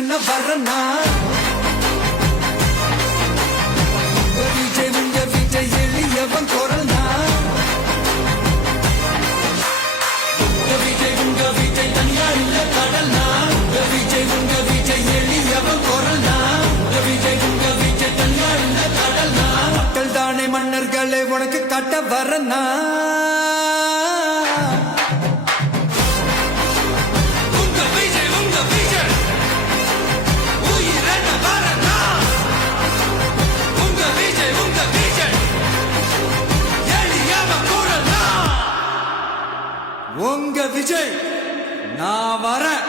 உயிரென்ன வரனா விஜய் உங்க விஜய் எளியவன் குரல்னா விஜய் உங்க விஜய் தனியா இல்ல கடல்னா விஜய் உங்க விஜய் எளியவன் குரல்னா விஜய் உங்க விஜய் தனியா இல்ல கடல்னா மக்கள் தானே மன்னர்களே உனக்கு காட்ட வரனா உங்க விஜய் நான் வரேன்.